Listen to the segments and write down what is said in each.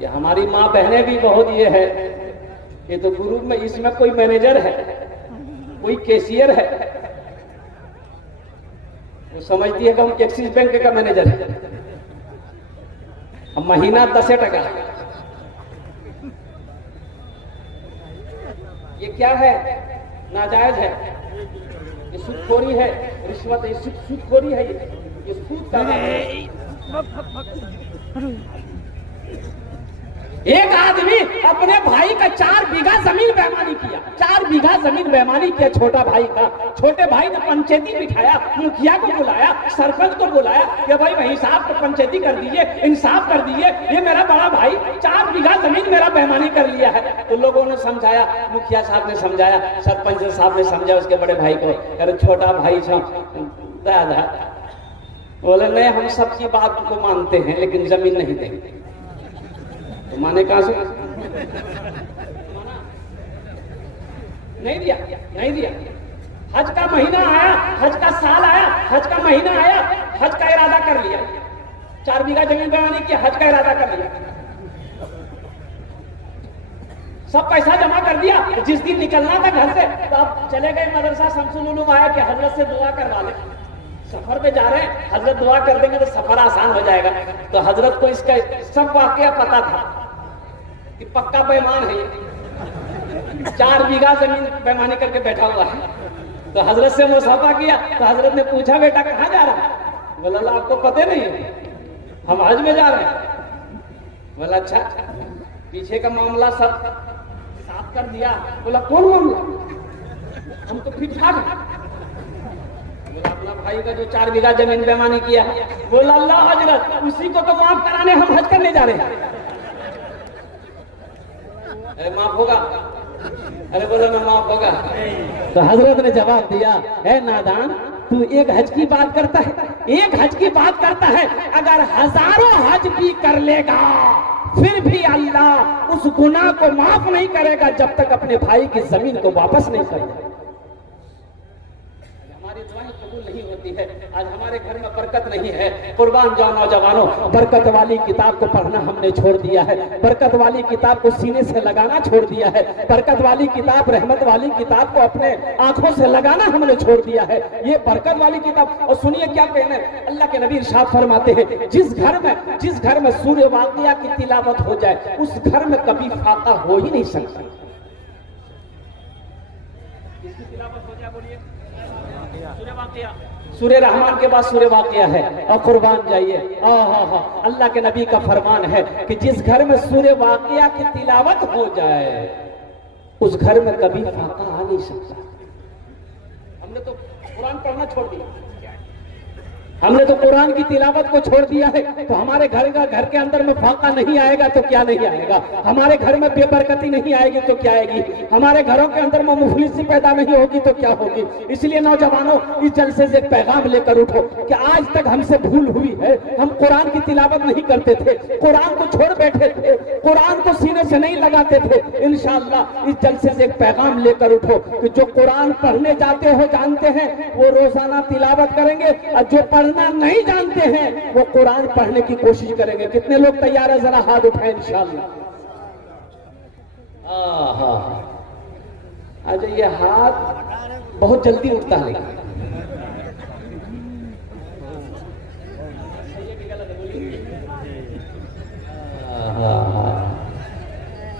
ये हमारी माँ बहनें भी बहुत ये है, ये तो ग्रुप में इसमें कोई मैनेजर है, कोई कैशियर है, वो समझती है कि हम एक्सिस बैंक का मैनेजर है, अब महीना 10 टका। ये क्या है? नाजायज है, ये सूदखोरी है, रिश्वत है, सूदखोरी है, ये सूद का एक आदमी अपने भाई का 4 बीघा जमीन बेईमानी किया, 4 बीघा जमीन बेईमानी किया छोटा भाई का। छोटे भाई ने पंचायती बिठाया, मुखिया को बुलाया, सरपंच को बुलाया कि भाई वही साहब को पंचायती कर दीजिए, इंसाफ कर दीजिए, ये मेरा बड़ा भाई 4 बीघा जमीन मेरा बेईमानी कर लिया है। तो लोगों ने समझाया, मुखिया साहब ने समझाया, सरपंच साहब ने समझाया उसके बड़े भाई को, अरे छोटा भाई साहब दादा बोले नहीं, हम सबकी बात को मानते हैं लेकिन जमीन नहीं देंगे। तो माने कहां से? नहीं दिया, नहीं दिया। हज का महीना आया, हज का साल आया, हज का महीना आया, हज का इरादा कर लिया, 4 बीघा जमीन बेईमानी किया, हज का इरादा कर लिया, सब पैसा जमा कर दिया। जिस दिन निकलना था घर से तो अब चले गए मदरसा शमसुल उलूम आया कि हजरत से दुआ करवा ले, सफर पे जा रहे हैं, हजरत दुआ कर देंगे तो सफर आसान हो जाएगा। तो हजरत को इसका सब वाकया पता था कि पक्का बेईमान है, 4 बीघा जमीन बेईमानी करके बैठा हुआ है। तो हजरत से मुसाफा किया तो हजरत ने पूछा, बेटा कहाँ जा रहा है? बोला अल्लाह आपको पता नहीं है, हम हज में जा रहे हैं। बोला अच्छा, पीछे का मामला सब साफ कर दिया। बोला कौन मामला? हम तो ठीक ठाक है। अपना भाई का जो 4 बीघा जमीन बेईमानी किया है। बोला अल्लाह हजरत उसी को तो माफ कराने हम हज करने जा रहे हैं। अरे माफ होगा? अरे बोलो मैं माफ होगा। तो हजरत ने जवाब दिया, है नादान, तू एक हज की बात करता है, एक हज की बात करता है, अगर हजारों हज भी कर लेगा फिर भी अल्लाह उस गुनाह को माफ नहीं करेगा जब तक अपने भाई की जमीन को वापस नहीं करेगा। हमारी दुआएं कबूल नहीं होती है। आज हमारे घर में बरकत नहीं है। कुर्बान जाओ नौजवानों, बरकत वाली किताब को पढ़ना हमने छोड़ दिया है, बरकत वाली किताब को सीने से लगाना छोड़ दिया है, बरकत वाली किताब, रहमत वाली किताब को अपने आंखों से लगाना हमने छोड़ दिया है। ये बरकत वाली किताब। और सुनिए क्या कहना है, अल्लाह के नबी इरशाद फरमाते हैं, जिस घर में सूरह वाक़िया की तिलावत हो जाए उस घर में कभी फाका हो ही नहीं सकता। किसकी तिलावत हो जाए? बोलिए सूरह रहमान के बाद सूरह वाक़िया है। और कुर्बान जाइए, अल्लाह के नबी का फरमान है कि जिस घर में सूरह वाक़िया की तिलावत हो जाए उस घर में कभी फाका आ नहीं सकता। हमने तो कुरान पढ़ना छोड़ दिया, हमने तो कुरान की तिलावत को छोड़ दिया है। तो हमारे घर के अंदर में फाका नहीं आएगा तो क्या नहीं आएगा, हमारे घर में बेबरकती नहीं आएगी तो क्या आएगी, हमारे घरों के अंदर में मुफलिसी पैदा नहीं होगी तो क्या होगी। इसलिए नौजवानों, इस जलसे से एक पैगाम लेकर उठो कि आज तक हमसे भूल हुई है, हम कुरान की तिलावत नहीं करते थे, कुरान को छोड़ बैठे थे, कुरान को सीने से नहीं लगाते थे। इंशाअल्लाह इस जलसे से एक पैगाम लेकर उठो कि जो कुरान पढ़ने जाते हो जानते हैं वो रोजाना तिलावत करेंगे, और जो नहीं जानते हैं वो कुरान पढ़ने की कोशिश करेंगे। कितने लोग तैयार है? जरा हाथ उठाएं इंशाअल्लाह। आज ये हाथ बहुत जल्दी उठता है।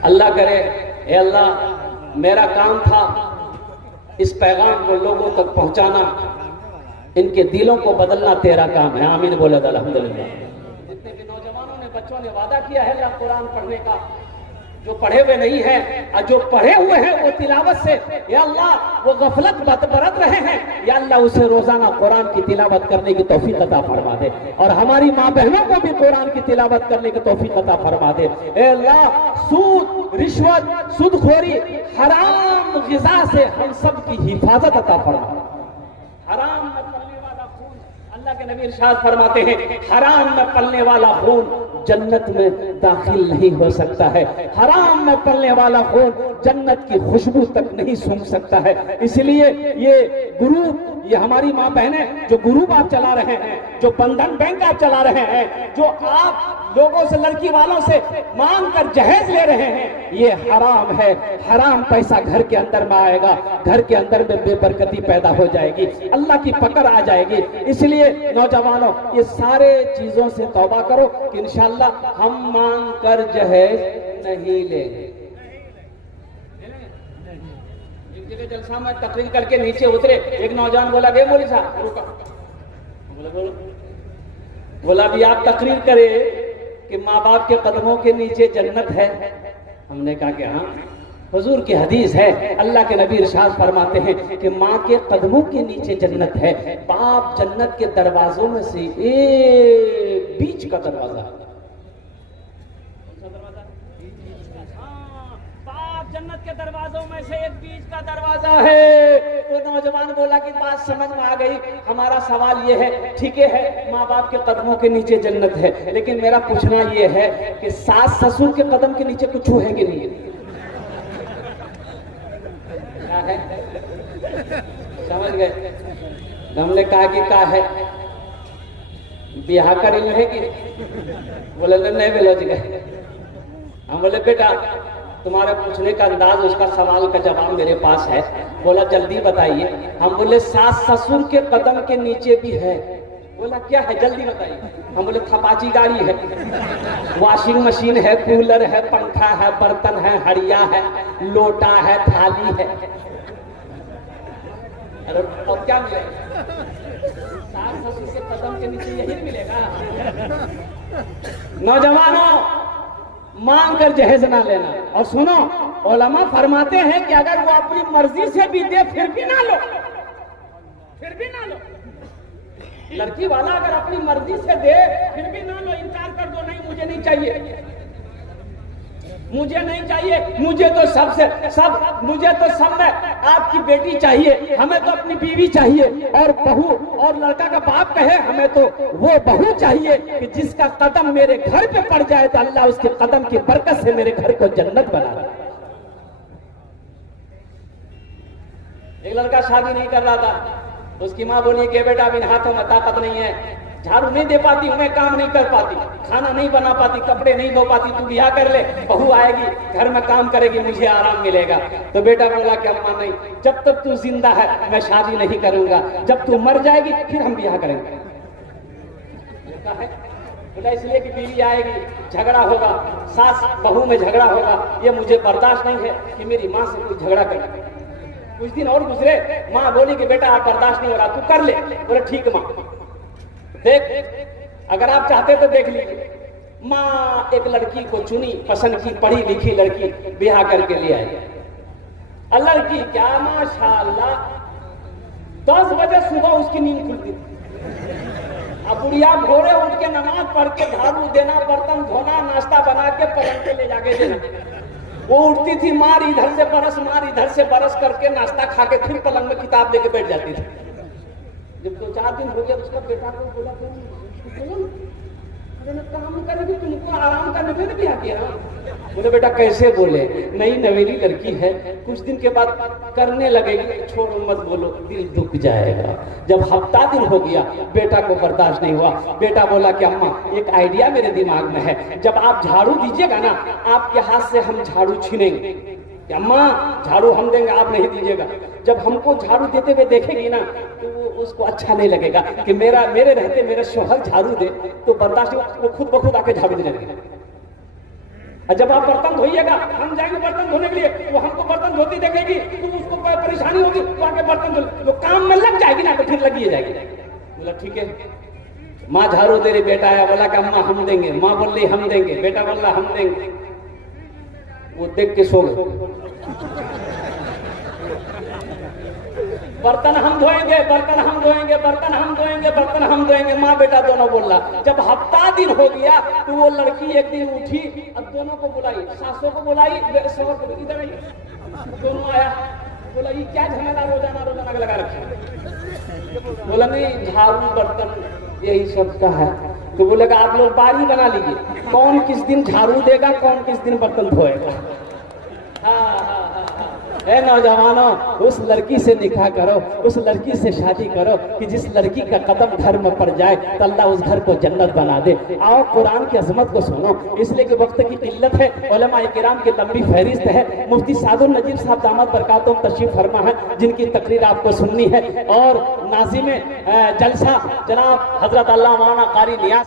अल्लाह करे, ए अल्लाह मेरा काम था इस पैगाम को लोगों तक पहुंचाना, इनके दिलों को बदलना तेरा काम है। आमीन बोले अल्हम्दुलिल्लाह। जितने भी नौजवानों ने, बच्चों ने वादा किया है अल्लाह कुरान पढ़ने का, जो पढ़े हुए नहीं है और जो पढ़े हुए हैं वो तिलावत से, या अल्लाह वो गफलत बरत रहे हैं, या अल्लाह उसे रोजाना कुरान की तिलावत करने की तौफीक अता फरमा दे। और हमारी माँ बहनों को भी कुरान की तिलावत करने की तौफीक अता फरमा दे। ए अल्लाह, सूद, रिश्वत, सूदखोरी, हराम ग़िज़ा से हम सब की हिफाजत अता फरमा। हराम में पलने वाला खून, अल्लाह के नबी इरशाद फरमाते हैं, हराम में पलने वाला खून जन्नत में दाखिल नहीं हो सकता है। हराम में पलने वाला खून जन्नत की खुशबू तक नहीं सूंघ सकता है। इसलिए ये गुरु, ये हमारी माँ बहनें जो ग्रुप आप चला रहे हैं, जो बंधन बैंक आप चला रहे हैं, जो आप लोगों से, लड़की वालों से मांग कर जहेज ले रहे हैं, ये हराम है। हराम पैसा घर के अंदर में आएगा, घर के अंदर में बेबरकती पैदा हो जाएगी, अल्लाह की पकड़ आ जाएगी। इसलिए नौजवानों, ये सारे चीजों से तौबा करो कि इंशाअल्लाह हम मांग कर जहेज नहीं लेंगे। जलसा में तकरीर करके नीचे उतरे, एक नौजवान बोला, गए मौलवी साहब रुका, बोला भी आप तकरीर करे कि माँ बाप के कदमों के नीचे जन्नत है। हमने कहा कि हाँ, हुजूर की हदीस है, अल्लाह के नबी इरशाद फरमाते हैं कि माँ के कदमों के नीचे जन्नत है। बाप जन्नत के दरवाजों में से एक बीच का दरवाजा है। जन्नत के दरवाजों में से एक बीच का दरवाजा है। तो नौजवान बोला कि बात समझ में आ गई, हमारा सवाल ये है, ठीक है माँ बाप के कदमों के नीचे जन्नत है, लेकिन मेरा पूछना ये है कि सास ससुर के कदम के नीचे कुछ है कि नहीं है? क्या है? समझ गए? हमने कहा कि क्या है, ब्याह करेंगे है कि? बोले नहीं बोलो जी गए। हम बोले बेटा तुम्हारे पूछने का अंदाज, उसका सवाल का जवाब मेरे पास है। बोला जल्दी बताइए। हम बोले सास ससुर के कदम के नीचे भी है। बोला क्या है, जल्दी बताइए। हम बोले थपाची गाड़ी है, वॉशिंग मशीन है, कूलर है, पंखा है, बर्तन है, हड़िया है, लोटा है, थाली है। अरे और क्या मिलेगा? सास ससुर के कदम के नीचे यही मिलेगा। नौजवानों, मांग कर जहेज ना लेना। और सुनो, उलमा फरमाते हैं कि अगर वो अपनी मर्जी से भी दे फिर भी ना लो, फिर भी ना लो। लड़की वाला अगर अपनी मर्जी से दे फिर भी ना लो, इनकार कर दो, नहीं मुझे नहीं चाहिए, मुझे नहीं चाहिए, मुझे तो मुझे तो सब में आपकी बेटी चाहिए, हमें तो अपनी बीवी चाहिए। और बहू, और लड़का का बाप कहे हमें तो वो बहू चाहिए कि जिसका कदम मेरे घर पे पड़ जाए तो अल्लाह उसके कदम की बरकत से मेरे घर को जन्नत बना दे। एक लड़का शादी नहीं कर रहा था, उसकी माँ बोली कि बेटा अभी हाथों में ताकत नहीं है, झाड़ू नहीं दे पाती हूँ, मैं काम नहीं कर पाती, खाना नहीं बना पाती, कपड़े नहीं धो पाती, तू ब्याह कर ले, बहू आएगी घर में काम करेगी, मुझे आराम मिलेगा। तो बेटा बोला कि अम्मा नहीं, जब तक तू जिंदा है मैं शादी नहीं करूंगा, जब तू मर जाएगी फिर हम ब्याह करेंगे। बोला इसलिए कि बीवी आएगी, झगड़ा होगा, सास बहू में झगड़ा होगा, ये मुझे बर्दाश्त नहीं है कि मेरी माँ से कोई झगड़ा करे। कुछ दिन और गुजरे, माँ बोली कि बेटा आप बर्दाश्त नहीं हो रहा, तू कर ले। बोले ठीक माँ, देख अगर आप चाहते तो देख लीजिए। माँ एक लड़की को चुनी, पसंद की, पढ़ी लिखी लड़की, ब्याह करके ले आई। लड़की क्या माशाअल्लाह, 10 बजे सुबह उसकी नींद खुलती थी। अब बुढ़िया भोरे उठ के नमाज पढ़ के झाड़ू देना, बर्तन धोना, नाश्ता बना के पलंग पे ले जाके देना। वो उठती थी, मार इधर से बरस, मार इधर से बरस करके नाश्ता खा के फिर पलंग में किताब लेके बैठ जाती थी। जब 2-4 दिन हो गया उसका बेटा को बोला काम करेगी, तुमको आराम करने के लिए भी आ गया। बोले बेटा कैसे बोले, नई नवेली लड़की है, कुछ दिन के बाद करने लगेगी, छोड़ो मत बोलो, दिल दुख जाएगा। जब हफ्ता दिन हो गया बेटा को बर्दाश्त नहीं हुआ। बेटा बोला कि अम्मा एक आइडिया मेरे दिमाग में है, जब आप झाड़ू दीजिएगा ना आपके हाथ से हम झाड़ू छीनेंगे। अम्मा झाड़ू हम देंगे, आप नहीं दीजिएगा। जब हमको झाड़ू देते हुए देखेगी ना तो वो उसको अच्छा नहीं लगेगा कि मेरे रहते मेरे शोहर झाड़ू दे, तो बर्दाश्त वो खुद ब खुद आके झाड़ू देने लगेगा। और जब आप बर्तन धोइएगा, हम जाएंगे बर्तन धोने के लिए, वो हमको बर्तन धोती देखेगी तो उसको परेशानी होगी, तो आके बर्तन धो, तो काम में लग जाएगी ना तो फिर लगी जाएगी। बोला ठीक है। माँ झाड़ू दे रही, बेटा आया, बोला कि अम्मा हम देंगे। माँ बोल रही हम देंगे, बेटा बोल रहा हम देंगे। वो देख के सो गए। बर्तन हम धोएंगे, बर्तन हम धोएंगे, बर्तन हम धोएंगे, बर्तन हम धोएंगे, माँ बेटा दोनों बोल रहा। जब हफ्ता दिन हो गया तो वो लड़की एक दिन उठी, अब दोनों को बुलाई, सासों को बुलाई, शोहर को इधर आई। दोनों आया, बोला ये क्या झमेला रोजाना रोजाना लगा रखे। बोला नहीं झाड़ू बर्तन यही सब का है। तो बोलेगा आप लोग बारी बना लीजिए, कौन किस दिन झाड़ू देगा, कौन किस दिन बर्तन धोएगा। ए नौजवानों, उस लड़की से निकाह करो, उस लड़की से शादी करो कि जिस लड़की का कदम घर में पड़ जाए तो अल्लाह उस घर को जन्नत बना दे। आओ कुरान की अजमत को सुनो, इसलिए कि वक्त की किल्लत है, उलमा किराम की लंबी फहरिस्त है। मुफ्ती सादुल नजीब साहब दामद बरकातुहुम तशरीफ फरमा है, जिनकी तकरीर आपको सुननी है। और नाज़िम जलसा जनाब हजरत अल्लाह मौलाना कारी नियाज़